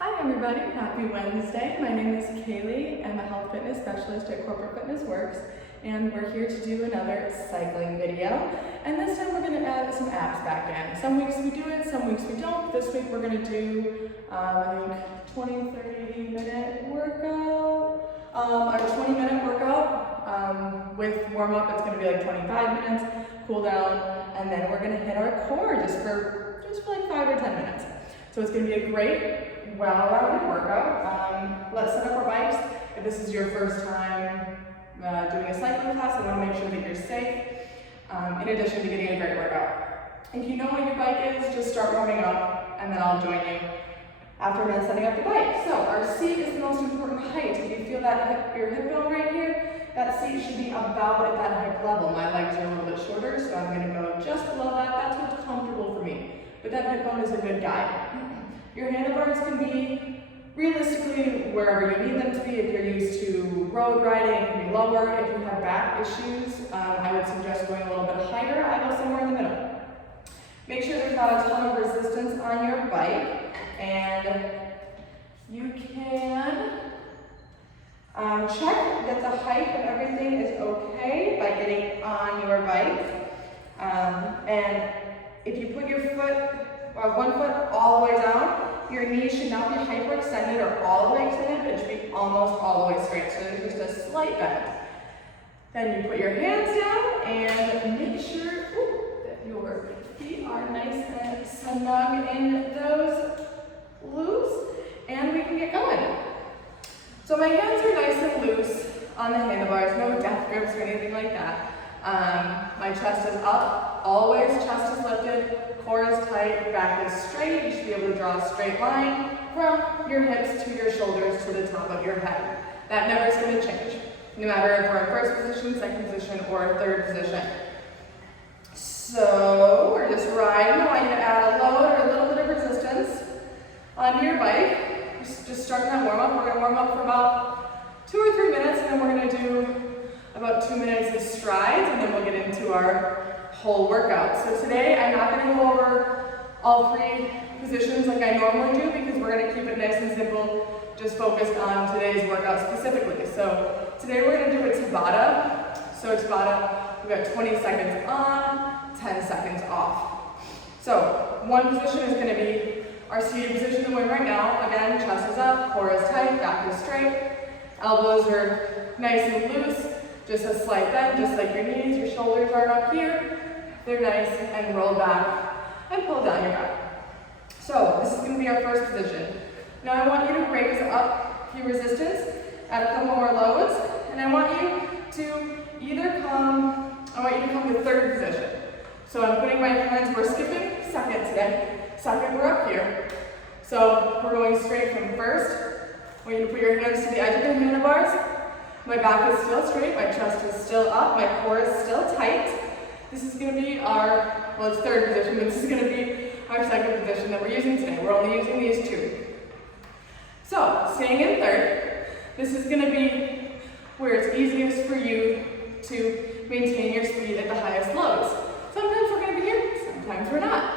Hi everybody, happy Wednesday. My name is Kaylee. I'm a health fitness specialist at Corporate Fitness Works, and we're here to do another cycling video. And this time we're going to add some abs back in. Some weeks we do it, some weeks we don't. This week we're going to do, I think, 20-30 minute workout, or 20-minute workout. With warm-up it's going to be like 25 minutes, cool down, and then we're going to hit our core just for like 5 or 10 minutes. So it's going to be a great, well-rounded workout. Let's set up our bikes. If this is your first time doing a cycling class, I want to make sure that you're safe, in addition to getting a great workout. If you know what your bike is, just start warming up, and then I'll join you after we're done setting up the bike. So our seat is the most important height. If you feel that your hip bone right here, that seat should be about at that hip level. My legs are a little bit shorter, so I'm going to go just below that. That's what's comfortable for me. But that hip bone is a good guide. Your handlebars can be realistically wherever you need them to be. If you're used to road riding, it can be lower. If you have back issues, I would suggest going a little bit higher. I go somewhere in the middle. Make sure there's not a ton of resistance on your bike, and you can check that the height of everything is okay by getting on your bike. And if you put your one foot all the way down, your knee should not be hyperextended or all the way extended, but it should be almost all the way straight. So there's just a slight bend. Then you put your hands down and make sure that your feet are nice and snug in those loops, and we can get going. So my hands are nice and loose on the handlebars, no death grips or anything like that. My chest is up, always chest is lifted, core is tight, back is straight. You should be able to draw a straight line from your hips to your shoulders to the top of your head. That never is going to change, no matter if we're in first position, second position, or third position. So we're just riding. I want you to add a load or a little bit of resistance onto your bike. Just starting that warm up. We're going to warm up for about 2 or 3 minutes, and then we're going to do about 2 minutes of strides, and then we'll get into our whole workout. So today I'm not going to go over all 3 positions like I normally do, because we're going to keep it nice and simple, just focused on today's workout specifically. So today we're going to do a Tabata. So Tabata, we've got 20 seconds on, 10 seconds off. So one position is going to be our seated position that we're in right now. Again, chest is up, core is tight, back is straight, elbows are nice and loose, just a slight bend, just like your knees. Your shoulders aren't up here. They're nice and roll back and pull down your back. So this is going to be our first position. Now I want you to raise up your resistance, add a couple more loads, and I want you to come to third position. So I'm putting my hands, we're skipping second today. Second, we're up here. So we're going straight from first. I want you to put your hands to the edge of your handlebars. My back is still straight, my chest is still up, my core is still tight. This is going to be our, well, it's third position, but this is going to be our second position that we're using today. We're only using these 2. So, staying in third, this is going to be where it's easiest for you to maintain your speed at the highest lows. Sometimes we're going to be here, sometimes we're not.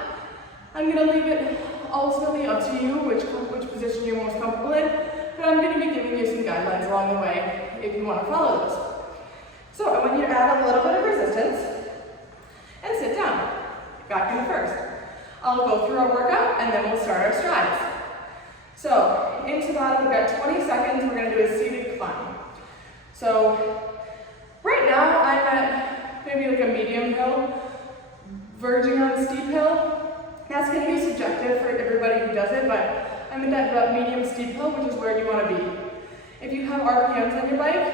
I'm going to leave it ultimately up to you which position you're most comfortable in, but I'm going to be giving you some guidelines along the way if you want to follow those. So I want you to add a little bit of resistance and sit down, back into first. I'll go through our workout and then we'll start our strides. So in Tabata, we've got 20 seconds. We're going to do a seated climb. So right now I'm at maybe like a medium hill, verging on a steep hill. That's going to be subjective for everybody who does it, but I'm in that about medium steep hill, which is where you want to be. If you have RPMs on your bike,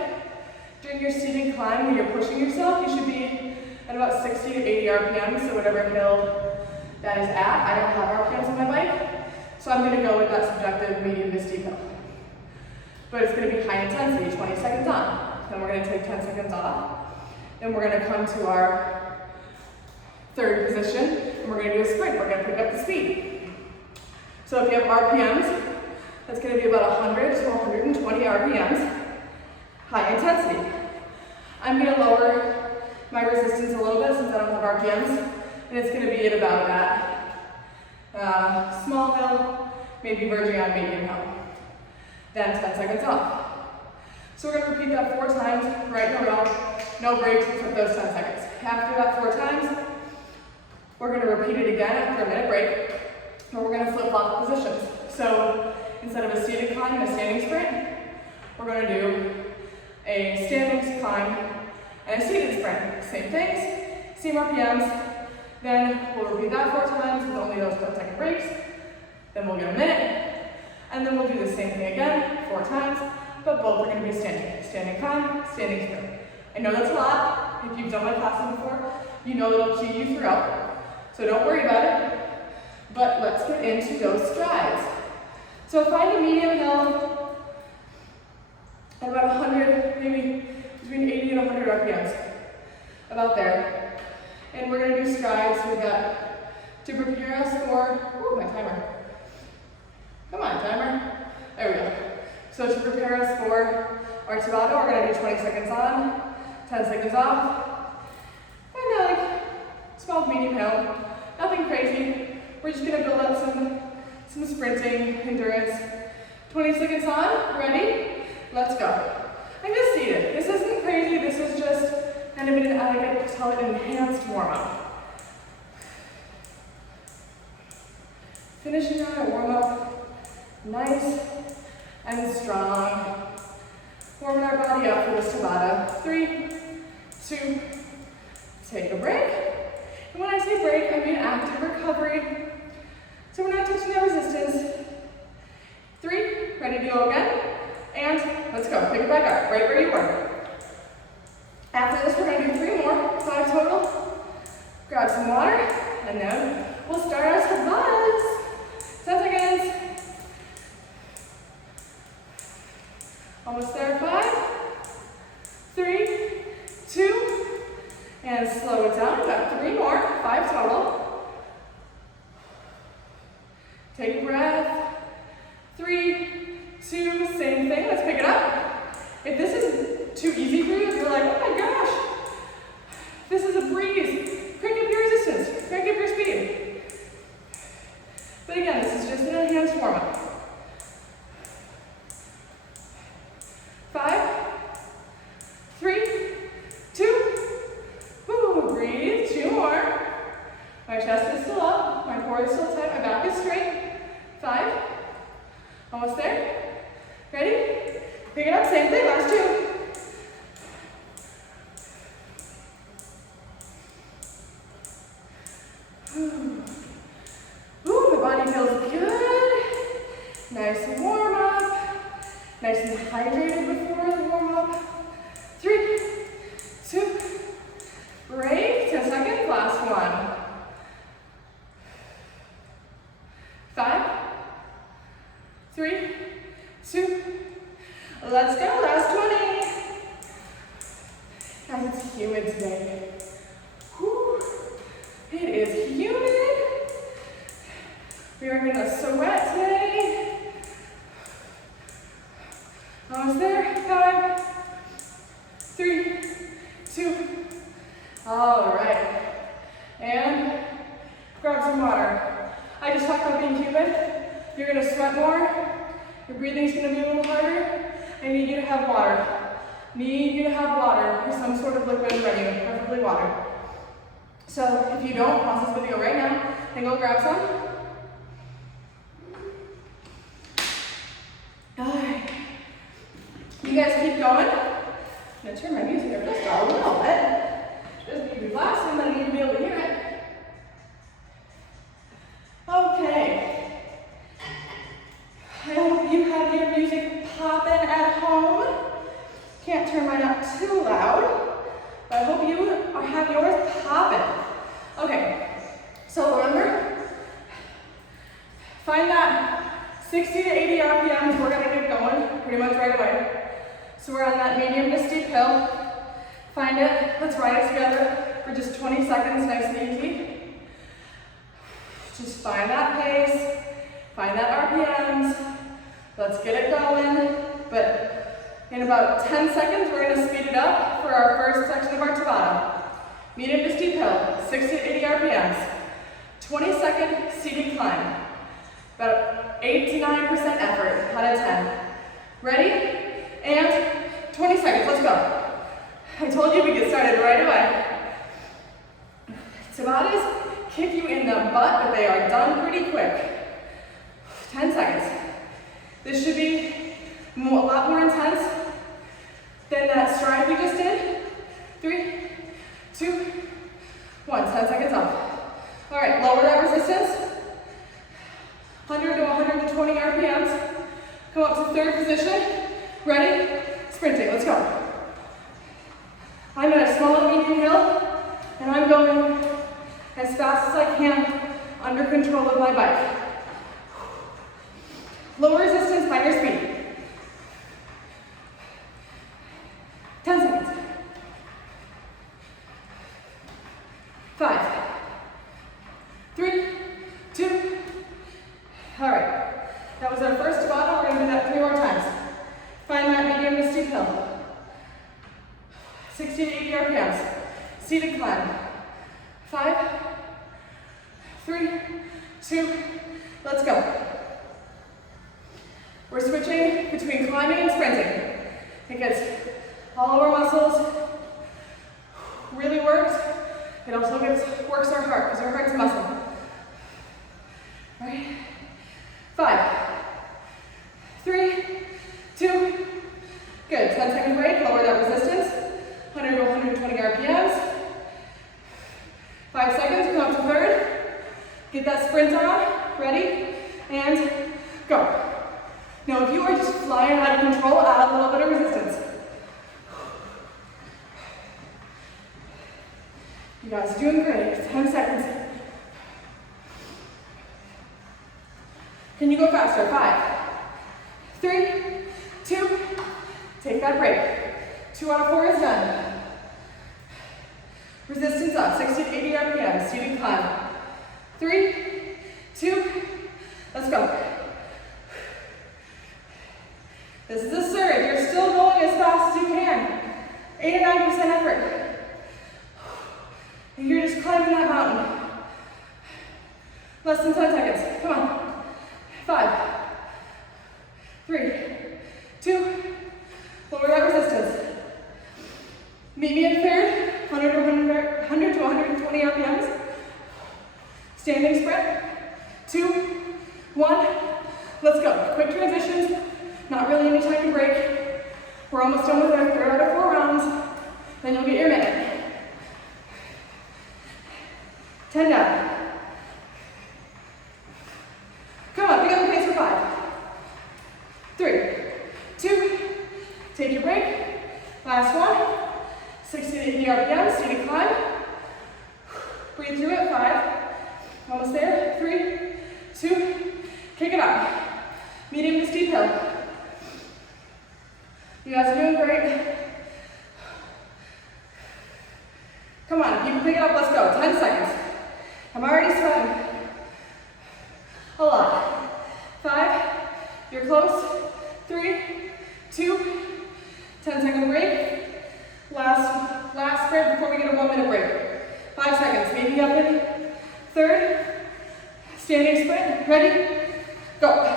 during your seated climb, when you're pushing yourself, you should be at about 60 to 80 RPMs, so whatever hill that is at. I don't have RPMs on my bike, so I'm going to go with that subjective medium to steep hill. But it's going to be high intensity, 20 seconds on. Then we're going to take 10 seconds off. Then we're going to come to our third position, and we're going to do a sprint. We're going to pick up the speed. So if you have RPMs, that's going to be about 100 to 120 RPMs, high intensity. I'm going to lower my resistance a little bit since I don't have RPMs, and it's going to be at about that small hill maybe verging on medium hill. Then 10 seconds off. So we're going to repeat that 4 times right in a row. No breaks except those 10 seconds. After that 4 times, we're going to repeat it again after a minute break. And we're going to flip-flop positions. So instead of a seated climb and a standing sprint, we're going to do a standing climb and a seated sprint. Same things, same RPMs. Then we'll repeat that 4 times with only those 10-second breaks. Then we'll get a minute. And then we'll do the same thing again 4 times, but both are going to be standing. Standing climb, standing sprint. I know that's a lot. If you've done my classes before, you know that it'll cue you throughout. So don't worry about it. But let's get into those strides. So find a medium hill at about 100, maybe between 80 and 100 RPMs. About there. And we're going to do strides. So we've got to prepare us for, my timer. Come on, timer. There we go. So to prepare us for our Tabata, we're going to do 20 seconds on, 10 seconds off. And like small medium hill. Nothing crazy. We're just going to build up some sprinting endurance. 20 seconds on. Ready? Let's go. I'm just seated. This isn't crazy. This is just kind of an enhanced warm-up. Finishing our warm-up nice and strong. Warming our body up for this Tabata. 3, 2, take a break. And when I say break, I mean active recovery. So we're not touching that resistance. 3, ready to go again. And let's go. Pick it back up, right where you were. After this, we're going to do 3 more, 5 total. Grab some water, and then we'll start our Tabatas. 10 seconds. Almost there. 5, 3, 2, and slow it down. We've got 3 more, 5 total. Take a breath. 3, 2, same thing. Let's pick it up. If this is too easy for you, if you're like, oh my gosh, this is a breeze, crank up your resistance, crank up your speed. But again, this is just an enhanced warm-up. 5, 3, 2, woo, breathe, 2 more. My chest is still up, my core is still tight, my back is straight. 5, almost there. Ready? Pick it up, same thing, last 2. Ooh, the body feels good. Nice warm up. Nice and hydrated before the warm up. 3, 2, break. 10 seconds, last one. 5, 3, 2, let's go, last 20. Guys, it's humid today. Whew. It is humid. We are gonna sweat today. Almost there. 5, 3, 2. All right. And grab some water. I just talked about being humid. You're gonna sweat more. Your breathing's gonna be a little harder. I need you to have water. Need you to have water or some sort of liquid ready, preferably water. So if you don't, pause this video right now and go grab some. All right. You guys keep going. I'm gonna turn my music up just a little bit. Just need to be blasting, I need to be able to hear it. Okay. I hope you have your music popping at home. Can't turn mine up too loud, but I hope you have yours popping. Okay, so remember, find that 60 to 80 RPMs. We're gonna get going pretty much right away. So we're on that medium to steep hill. Find it, let's ride it together for just 20 seconds, nice and easy. Just find that pace, find that RPMs. Let's get it going, but in about 10 seconds, we're gonna speed it up for our first section of our Tabata. Medium to steep hill, 60 to 80 RPMs. 20-second seated climb. About 8 to 9% effort out of 10. Ready? And 20 seconds, let's go. I told you we get started right away. Tabatas kick you in the butt, but they are done pretty quick. 10 seconds. This should be a lot more intense than that stride we just did. 3, 2, 1. 10 seconds off. All right, lower that resistance. 100 to 120 RPMs. Come up to third position. Ready? Sprinting. Let's go. I'm at a small to medium hill, and I'm going as fast as I can under control of my bike. Lower resistance, higher speed. 10 seconds. 5, 3, 2. All right, that was our first Tabata. We're gonna do that 3 more times. Find that medium to steep hill. 60 to 80 RPMs. Seated climb. 5, 3, 2, let's go. We're switching between climbing and sprinting. It gets all of our muscles really worked. It also works our heart, because our heart's a muscle. All right? 5, 3, 2, good. 10-second break, lower that resistance. 100 to 120 RPMs. 5 seconds, come up to third. Get that sprint on, ready, and go. Now if you are just flying out of control, add a little bit of resistance. You guys are doing great, 10 seconds. Can you go faster? 5, 3, 2, take that break. 2 out of 4 is done. Resistance up, 60 to 80 RPM, seated climb. 3, 2, let's go. This is a surge. You're still going as fast as you can. 8 to 9% effort. And you're just climbing that mountain. Less than 10 seconds. Come on. 5, 3, 2, lower that resistance. Meet me in third, 100 to 120 RPMs. Standing sprint. 2, 1, let's go. Quick transitions, not really any time to break. We're almost done with our 3 out of 4 rounds. Then you'll get your minute. 10 down. Come on, pick up the pace for 5, 3, 2, take your break. Last one. 60 to 80 RPM, seated climb. Breathe through it, 5. Almost there, 3, 2, kick it up. Medium to steep hill. You guys are doing great. Come on, you can pick it up, let's go. 10 seconds. I'm already sweating. A lot. 5, you're close. 3, 2, 10-second break. Last sprint before we get a 1-minute break. 5 seconds, maybe up in third. Standing sprint, ready, go.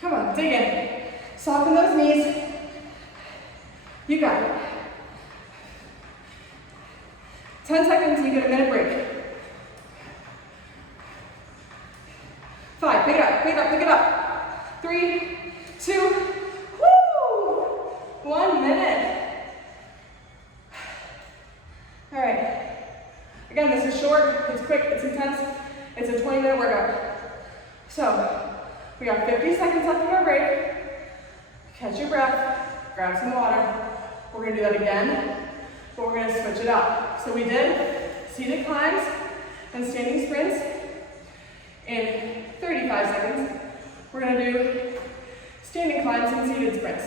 Come on, dig in. Soften those knees. You got it. 10 seconds, you get a minute break. 5, pick it up, pick it up, pick it up. 3, 2, woo! 1 minute. All right. Again, this is short, it's quick, it's intense. It's a 20-minute workout. So, we got 50 seconds left of our break. Catch your breath, grab some water. We're gonna do that again, but we're gonna switch it up. So we did seated climbs and standing sprints in 35 seconds. We're gonna do standing climbs and seated sprints.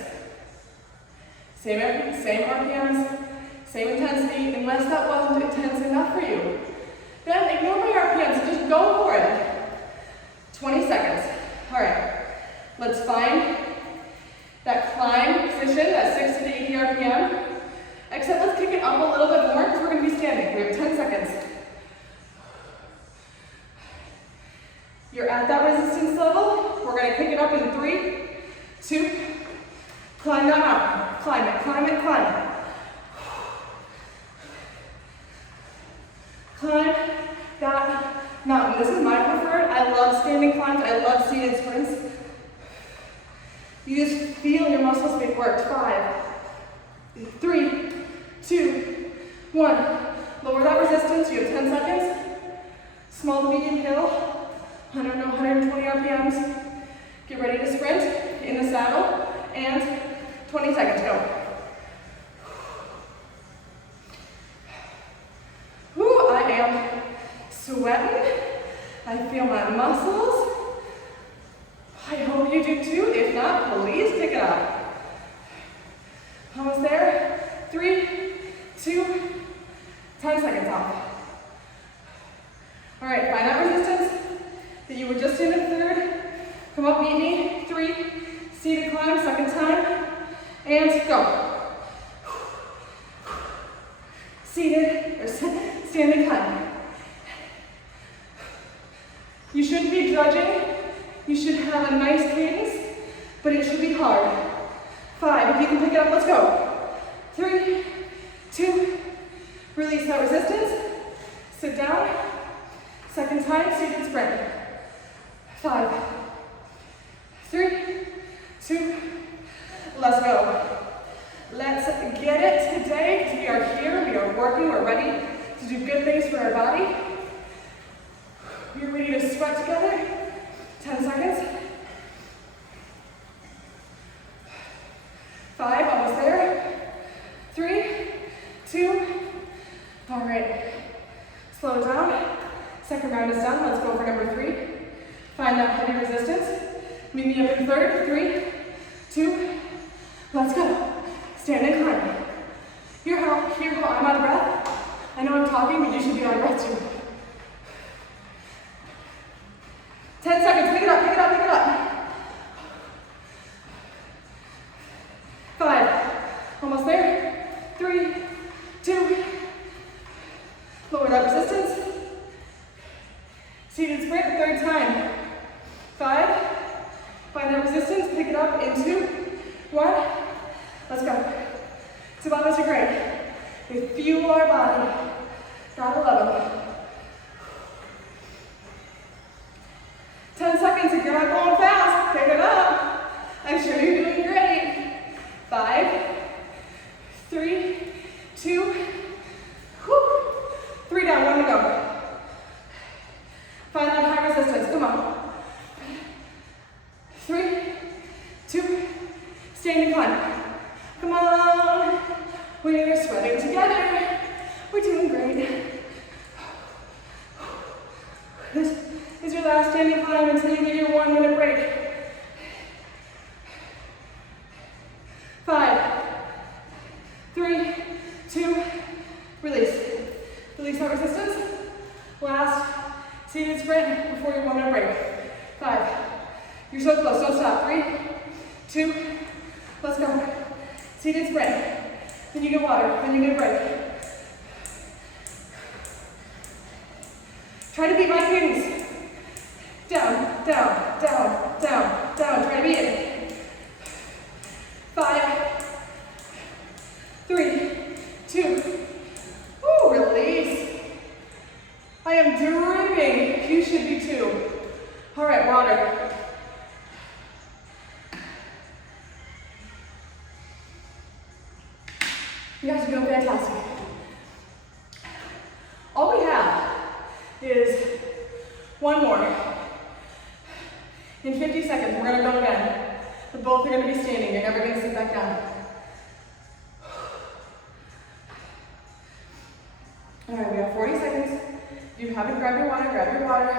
Same RPMs, same intensity, unless that wasn't intense enough for you. Then ignore my RPMs and just go for it. 20 seconds. All right, let's find that climb position, that 60 to 80 RPM. Except let's kick it up a little bit more because we're gonna be standing. We have 10 seconds. Your you're at that resistance level, we're gonna kick it up in 3, 2, climb that mountain. Climb it, climb it, climb it. Climb that mountain. This is my preferred. I love standing climbs. I love seated sprints. You just feel your muscles make work. 5, 3, 2, 1. Lower that resistance. You have 10 seconds. Small to medium hill. 120 RPMs. Get ready to sprint in the saddle. And 20 seconds. Go. Whew, I am sweating. I feel my muscles. I hope you do too. If not, please pick it up. Almost there. 3, 2, 10 seconds off. All right, find that resistance that you were just in a third. Come up, meet me. 3, seated climb, second time. And go. Seated or standing climb. You shouldn't be judging. You should have a nice cadence, but it should be hard. 5, if you can pick it up, let's go. 3, 2, release that resistance. Sit down. Second time, seated sprint. 5, 3, 2, let's go. Let's get it today because we are here, we are working, we're ready to do good things for our body. We're ready to sweat together. 10 seconds. 5, almost there. 3, 2, all right. Slow down. Second round is done. Let's go for number 3. Find that heavy resistance. Meet me up in third. 3, 2, let's go. Stand and climb. Hear how I'm out of breath? I know I'm talking, but you should be out of breath too. 10 seconds, pick it up, pick it up, pick it up. 5, almost there. 3, 2, lower that resistance. Seated sprint, third time. 5, find that resistance, pick it up in 2, 1, let's go. Tabatas are great. They fuel our body. Gotta love them. 10 seconds, if you're not going fast, pick it up. I'm sure you're doing great. 5, 3, 2, whew. 3 down, 1 to go. Find that high resistance, come on. 3, 2, standing climb. Come on. We're sweating together. We're doing great. This is your last standing climb until you get your 1-minute break. 5, 3, 2, release. Release that resistance. Last seated sprint before your 1-minute break. 5, you're so close, don't stop. 3, 2, let's go. Seated sprint. Then you get water, then you get a break. Try to beat my cadence. Down, down, down, down, down. Try to beat it. 5, 3, 2. Ooh, release. I am dripping. You should be too. All right, water. You guys are doing fantastic. All we have is one more. In 50 seconds, we're gonna go again. But both are gonna be standing. You're never gonna sit back down. All right, we have 40 seconds. If you haven't grabbed your water, grab your water.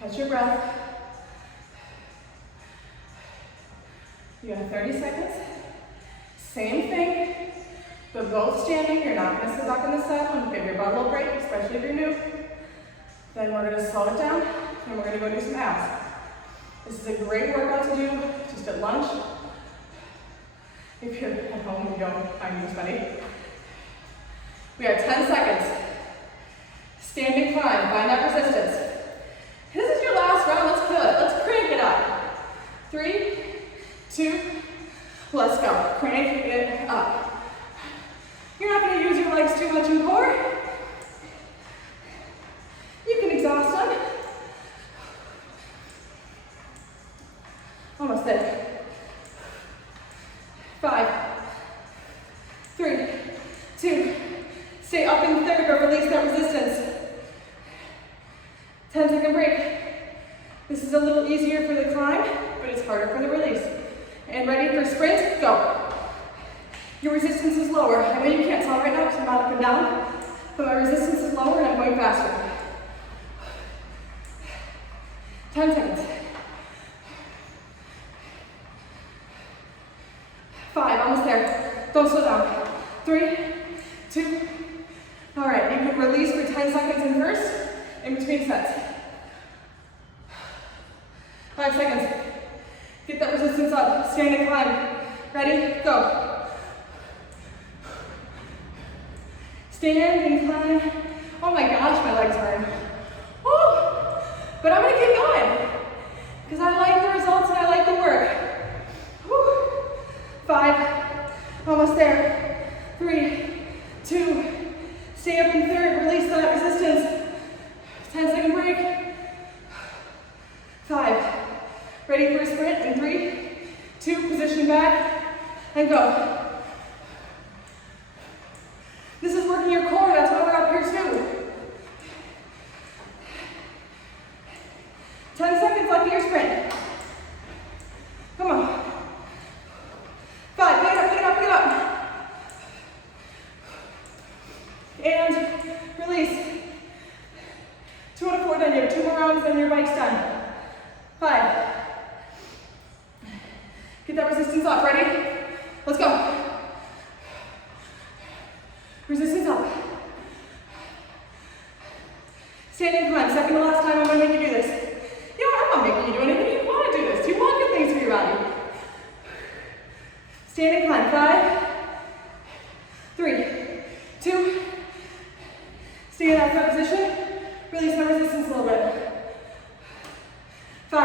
Catch your breath. You have 30 seconds. Same thing. But both standing, you're not going to sit back in the saddle and give your butt a little break, especially if you're new. Then we're going to slow it down, and we're going to go do some abs. This is a great workout to do just at lunch. If you're at home, you don't find this funny. We have 10 seconds. Standing climb, find that resistance. This is your last round Almost there. 5, 3, 2, stay up in third, but release that resistance. 10-second break. This is a little easier for the climb, but it's harder for the release. And ready for sprint, go. Your resistance is lower. I know you can't tell right now because I'm not up and down, but my resistance is lower and I'm going faster. 10 seconds. 5, almost there. Don't slow down. 3, 2. All right, you can release for 10 seconds in first, in between sets. 5 seconds. Get that resistance up. Stand and climb. Ready? Go. Stand and climb. Oh my gosh, my legs are in. Woo! But I'm gonna keep going because I like the results and I like the work. Woo! 5, almost there. 3, 2, stay up in third, release that resistance. 10-second break. 5, ready for a sprint in 3, 2, position back, and go. This is working your core, that's why we're up here too. 10 seconds left of your sprint. Come on. 5, pick it up, pick it up, pick it up. And release. 2 out of 4 done. You have 2 more rounds, then your bike's done. 5. Get that resistance up, ready? Let's go. Resistance up. Stand and climb. Second to last time I'm going to make you do this. You know what? I'm not making you do anything. You want to do this. You want good things for your body. Stand and climb. 5, 3, 2. Stay in that third position. Release my resistance a little bit. 5.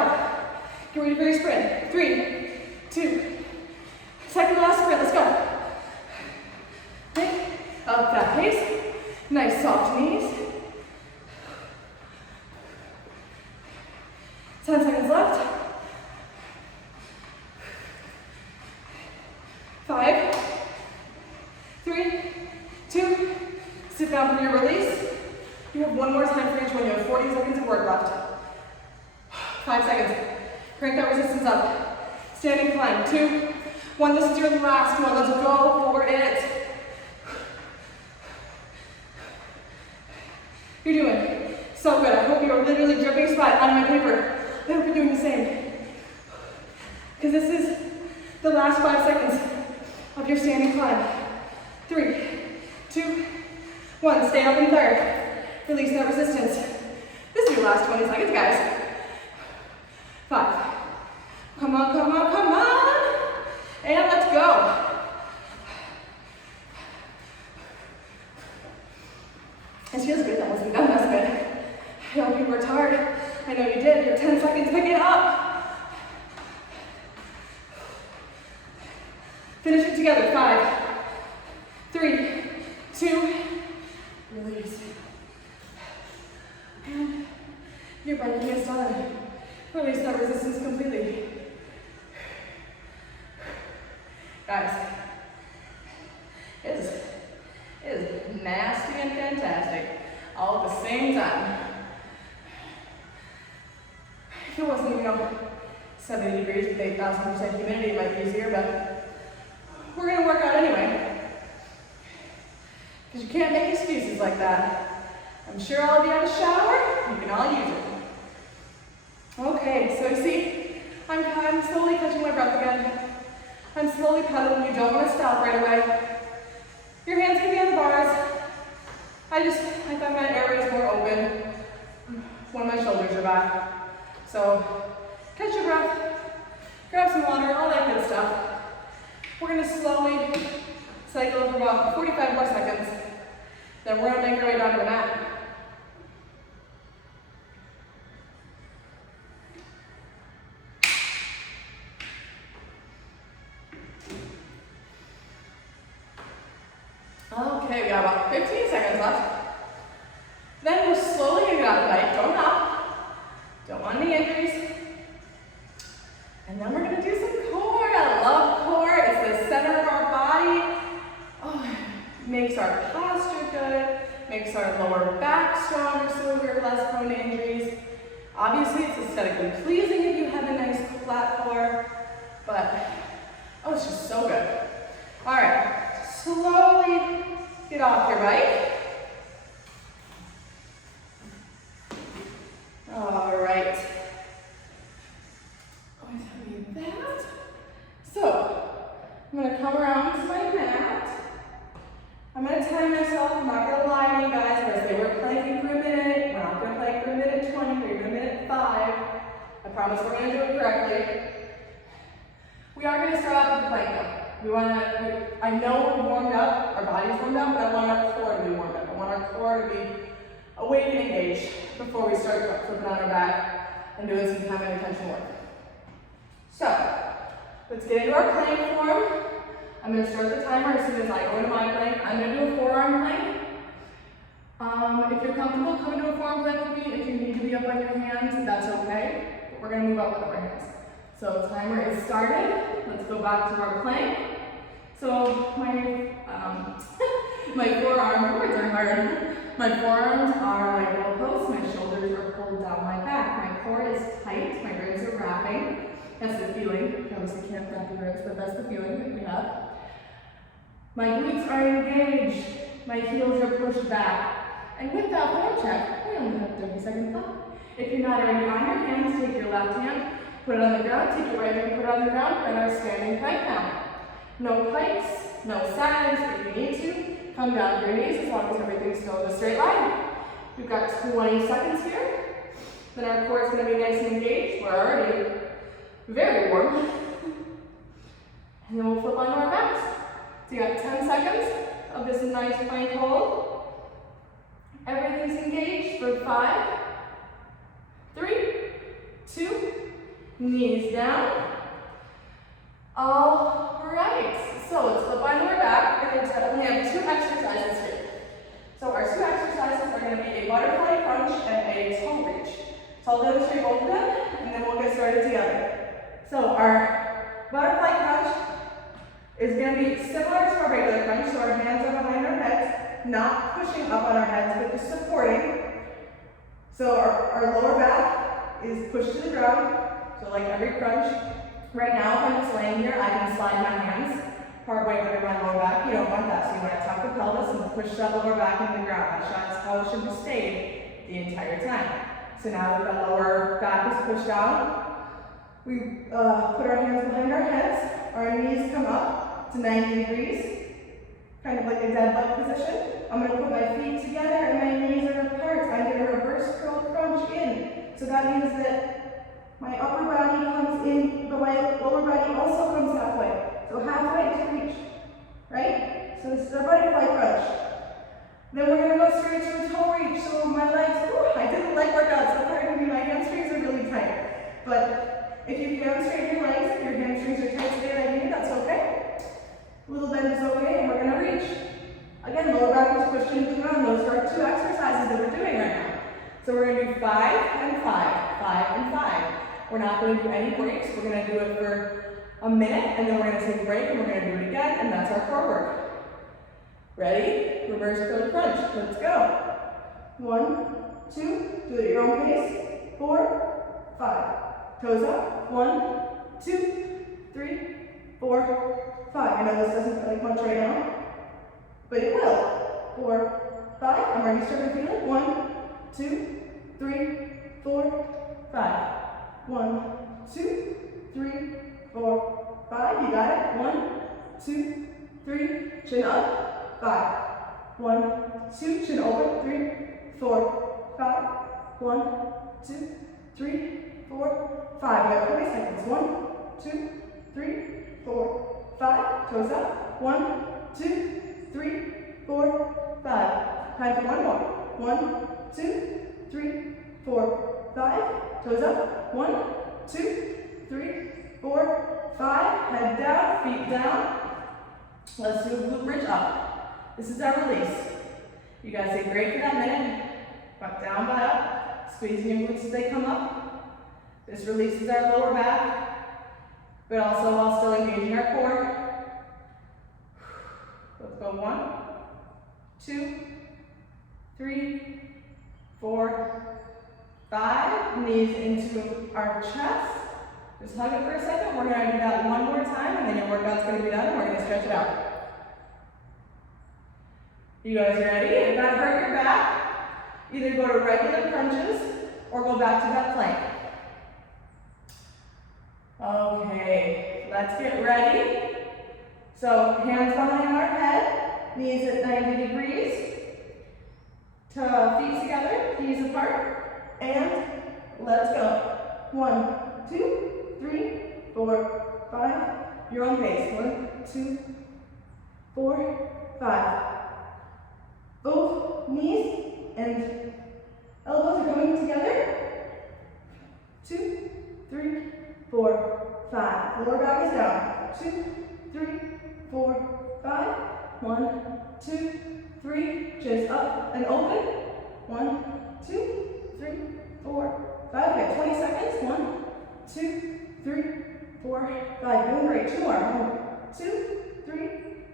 Get ready for your sprint. 3, 2. Second to last sprint. Let's go. Okay. Up that pace. Nice soft knees. 10 seconds left. 5, 3, 2. Sit down for your release. You have 1 more time for each one. You have 40 seconds of work left. 5 seconds. Crank that resistance up. Standing climb. 2, 1. This is your last one. Let's go for it. You're doing so good. I hope you're literally dripping sweat on my paper. I hope you're doing the same. Because this is the last 5 seconds of your standing climb. 3, 2, 1. Stay up in third. Release that resistance. This is your last 20 seconds, guys. 5. Come on, come on, come on. And let's go. This feels good. That wasn't done. That's good. I hope you worked hard. I know you did. Your 10 seconds. Pick it up. Finish it together. 5, 3, 2. Release. And your biking is done. Release that resistance completely. Guys, it is nasty and fantastic all at the same time. If it wasn't, 70 degrees with 8,000% humidity, it might be easier, but we're going to work out anyway. Because you can't make excuses like that. I'm sure all of you have a shower. You can all use it. Okay, so you see, I'm slowly catching my breath again. I'm slowly pedaling. You don't want to stop right away. Your hands can be on the bars. I find my airways more open when my shoulders are back. So catch your breath, grab some water, all that good stuff. We're going to slowly cycle for about 45 more seconds. Then we're going to make our way down to the mat. Okay, we got about 15 seconds left. Then we're slowly going to get off the bike. Don't hop. Don't want any injuries. And then we're going to aesthetically pleasing if you have a nice flat floor, but oh, it's just so good. All right, slowly get off your bike. All right. Always have that. So, I'm gonna come around to my mat. I'm gonna time myself. I'm not gonna lie to you guys. We're gonna say we're planking for a minute. We're not gonna plank for a minute 20 or even a minute 5. I promise we're gonna do it correctly. We are gonna start off with the plank though. I know we're warmed up, our body's warmed up, but I want our core to be warmed up. I want our core to be awake and engaged before we start flipping on our back and doing some time and attention work. So, let's get into our plank form. I'm going to start the timer as soon as I go into my plank. I'm going to do a forearm plank. If you're comfortable, come into a forearm plank with me. If you need to be up on your hands, that's okay. But we're going to move up with our hands. So timer is started. Let's go back to our plank. So my forearms, words are hard. My forearms are like goalposts. My shoulders are pulled down my back. My core is tight. My ribs are wrapping. That's the feeling. You obviously can't wrap your ribs, but that's the feeling that we have. My glutes are engaged. My heels are pushed back. And with that form check, we only have 30 seconds left. If you're not already on your hands, take your left hand, put it on the ground, take your right hand, put it on the ground, and our standing plank now. No planks, no sides. If you need to, come down to your knees as long as everything's still in a straight line. We've got 20 seconds here. Then our core is going to be nice and engaged. We're already very warm. And then we'll flip onto our backs. So you got 10 seconds of this nice plank hold. Everything's engaged for 5, 3, 2, knees down. All right, so let's flip onto our back. We have 2 exercises here. So our 2 exercises are going to be a butterfly crunch and a toe reach. So I'll demonstrate both of them, and then we'll get started together. So our butterfly crunch is going to be similar to our regular crunch. So our hands are behind our heads, not pushing up on our heads, but just supporting. So our lower back is pushed to the ground. So like every crunch. Right now, if I'm just laying here, I can slide my hands partway under my lower back. You don't want that, so you want to tuck the pelvis and push that lower back into the ground. That's how it should have stayed the entire time. So now that the lower back is pushed down, we put our hands behind our heads. Our knees come up to 90 degrees, kind of like a dead bug position. I'm going to put my feet together and my knees are apart. I'm going to reverse curl crunch in. So that means that my upper body comes in, but my lower body also comes halfway. So halfway to reach, right? So this is our butterfly crunch. Then we're going to go straight to a toe reach. So my legs, I did a leg workout, so pardon me, my hamstrings are really tight. But if you can straighten your legs, if your hamstrings are tight today like me, that's okay. A little bend is okay, and we're going to reach. Again, lower back is pushed into the ground. Those are our 2 exercises that we're doing right now. So we're going to do 5 and 5, 5 and 5. We're not going to do any breaks. We're going to do it for a minute, and then we're going to take a break, and we're going to do it again, and that's our core work. Ready? Reverse curl crunch. Let's go. 1, 2, do it at your own pace. 4, 5. Toes up. 1, 2, 3, 4, 5. I know this doesn't feel like much right now, but it will. 4, 5. I'm already starting to feel it. 1, 2, 3, 4, 5. 1, 2, 3, 4, 5. You got it. 1, 2, 3. Chin up. 5. 1, 2. Chin open. 3, 4, 5. 1, 2, 3, 4, 5. You got 20 seconds. 1, 2, 3, 4, 5. Toes up. 1, 2, 3, 4, 5. Time for one more. 1, 2, 3, 4, 5. Toes up. 1, 2, 3, 4, 5. Head down, feet down. Let's do a glute bridge up. This is our release. You guys say great for that minute. Butt down, butt up. Squeezing your glutes as they come up. This releases our lower back, but also while still engaging our core. Let's go 1, 2, 3, 4, 5, knees into our chest. Just hug it for a second. We're going to do that one more time, and then your workout's going to be done, and we're going to stretch it out. You guys ready? If that hurt your back, either go to regular crunches or go back to that plank. Okay, let's get ready. So hands behind our head, knees at 90 degrees, feet together, knees apart, and let's go. 1, 2, 3, 4, 5. Your own pace. 1, 2, 4, 5. Both knees and elbows are coming together. 2, 3, 4, 5. Lower back is down. 2, 3, 4, 5. 1, 2, 3. Chest up and open. 1, 2, 3, 4, 5. Okay, 20 seconds. 1, 2, 3, 4, 5. Doing great. 2 more. 1, 2, 3,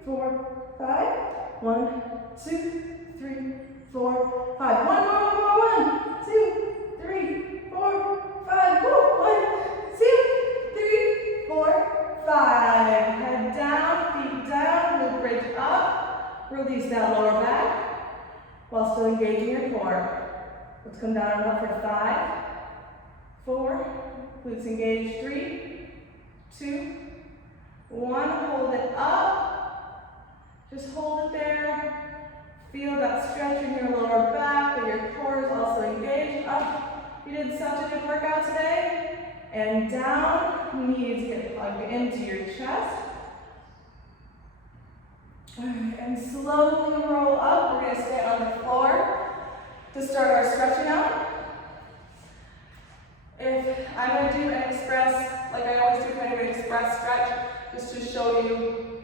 4, 5. 1, 2, 3, 4, 5. One more. 1, 2, 3, 4, 5. Woo. 1, 2, 3, 4, 5. Head down, feet down, we'll bridge up. Release that lower back while still engaging your core. Let's come down and up for 5, 4, glutes engaged, 3, 2, 1. Hold it up. Just hold it there. Feel that stretch in your lower back, but your core is also engaged. Up. You did such a good workout today. And down, knees get plugged into your chest. And slowly roll up. We're going to stay on the floor to start our stretching out. If I'm going to do an express, like I always do, kind of an express stretch, just to show you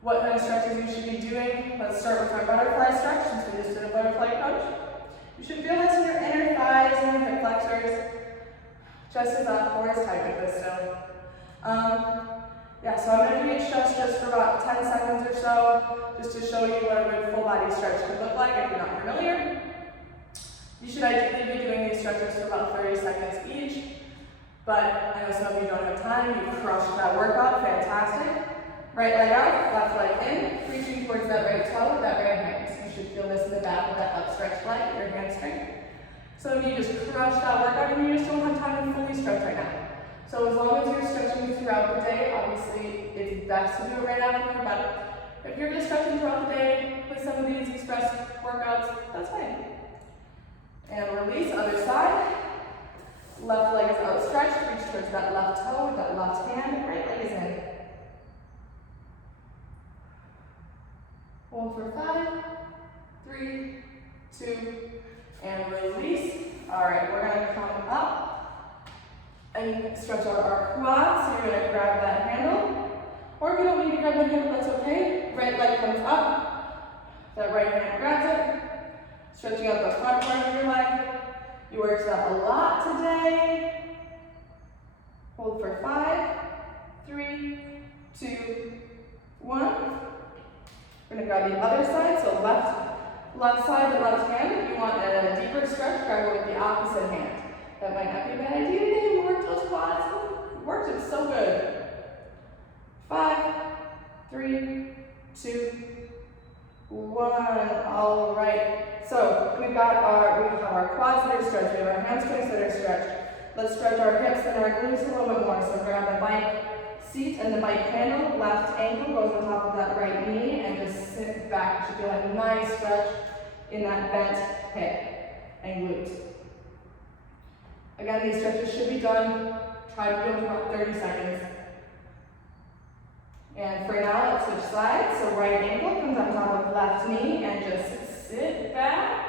what kind of stretches you should be doing. Let's start with our butterfly stretch, since we just did a butterfly crunch. You should feel this in your inner thighs and your hip flexors. Chest is up, core is tight with this still. Yeah, so I'm going to do each stretch just for about 10 seconds or so, just to show you what a good full body stretch could look like if you're not familiar. You should ideally be doing these stretches for about 30 seconds each, but I know some of you don't have time. You crushed that workout, fantastic. Right leg out, left leg in, reaching towards that right toe with that right hand. So you should feel this in the back of that upstretched leg, your hamstring. Some of you just crushed that workout and you just don't have time to fully stretch right now. So as long as you're stretching throughout the day, obviously it's best to do it right after, but if you're just stretching throughout the day with some of these express workouts, that's fine. And release, other side. Left leg is outstretched, reach towards that left toe with that left hand, right leg is in. Hold for 5, 3, 2, and release. All right, we're going to come up and stretch out our quads. So you're going to grab that handle. Or if you don't need to grab the handle, that's okay. Right leg comes up. That right hand grabs it. Stretching out the front part of your leg. You worked that a lot today. Hold for 5, 3, 2, 1. We're going to grab the other side, so left side, the left hand. If you want a deeper stretch, grab it with the opposite hand. That might not be a bad idea today. You worked those quads. You worked it so good. 5, 3, 2, 1. All right. So we have our quads that are stretched. We have our hamstrings that are stretched. Let's stretch our hips and our glutes a little bit more. So grab the bike seat and the bike handle. Left ankle goes on top of that right knee and just sit back. You should feel a nice stretch in that bent hip and glute. Again, these stretches should be done. Try to do them for about 30 seconds. And for now, let's switch sides. So right ankle comes on top of left knee and just sit back.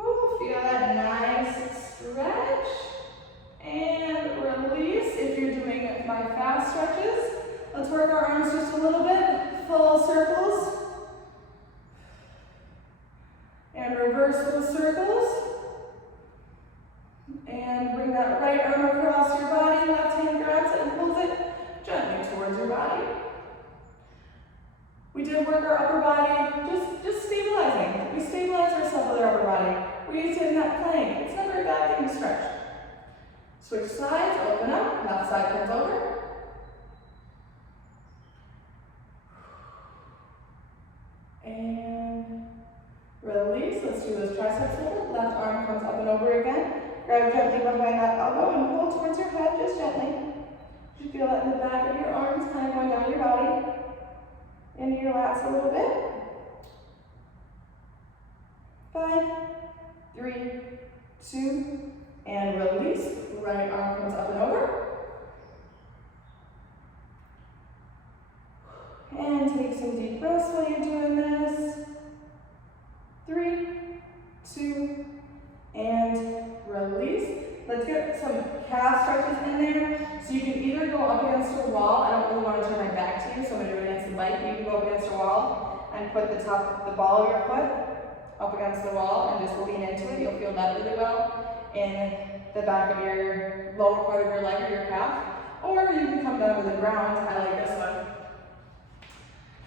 Ooh, feel that nice stretch. And release. If you're doing my fast stretches, let's work our arms just a little bit. Full circles. And reverse those circles. And bring that right arm across your body. Left hand grabs it and pulls it gently towards your body. We did work our upper body, just stabilizing. We stabilize ourselves with our upper body. we sit in that plank. It's never a bad thing to stretch. Switch sides, open up, left side comes over. And release, let's do those triceps over. Left arm comes up and over again. Grab gently behind that elbow and pull towards your head, just gently. You feel that in the back of your arms, kind of going down your body. Into your lats a little bit. 5, 3, 2, and release. Right arm comes up and over. And take some deep breaths while you're doing this. 3, 2, and release. Let's get some calf stretches in there. So you can either go up against a wall. I don't really want to turn my back to you, so I'm going to do it against the bike. You can go up against a wall and put the ball of your foot up against the wall and just lean into it. You'll feel that really well in the back of your lower part of your leg or your calf. Or you can come down to the ground. I like this one.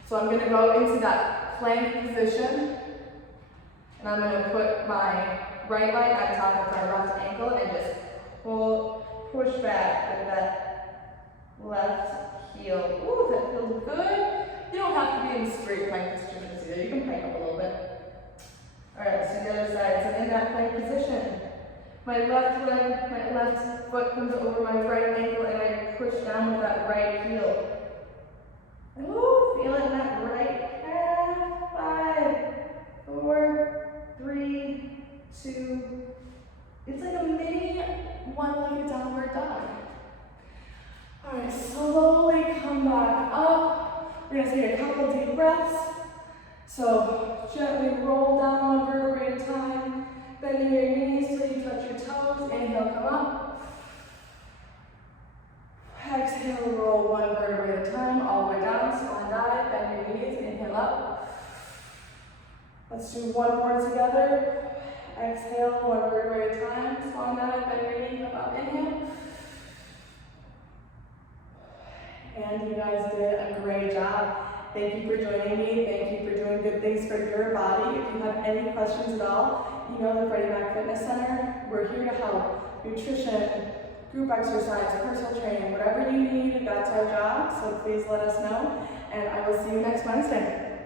So I'm going to go into that plank position, and I'm going to put my right leg on top of my left ankle and just push back with that left heel. Ooh, that feels good. You don't have to be in straight plank position either. You can plank up a little bit. All right, let's do the other side. So in that plank position, my left foot comes over my right ankle and I push down with that right heel. Ooh, feel it in that right calf. 5, 4, 3, 2. It's like a mini one-legged downward dog. All right, slowly come back up. We're gonna take a couple deep breaths. So gently roll down one vertebrae at a time. Bending your knees till you touch your toes. Inhale, come up. Exhale, roll one vertebrae at a time, all the way down. Swan dive, bend your knees, inhale up. Let's do one more together. Exhale, one vertebrae at a time. Swan dive, bend your knee, come up, inhale. And you guys did a great job. Thank you for joining me. Thank you for doing good things for your body. If you have any questions at all, you know the Freddie Mac Fitness Center. We're here to help. Nutrition, group exercise, personal training, whatever you need, that's our job. So please let us know. And I will see you next Wednesday.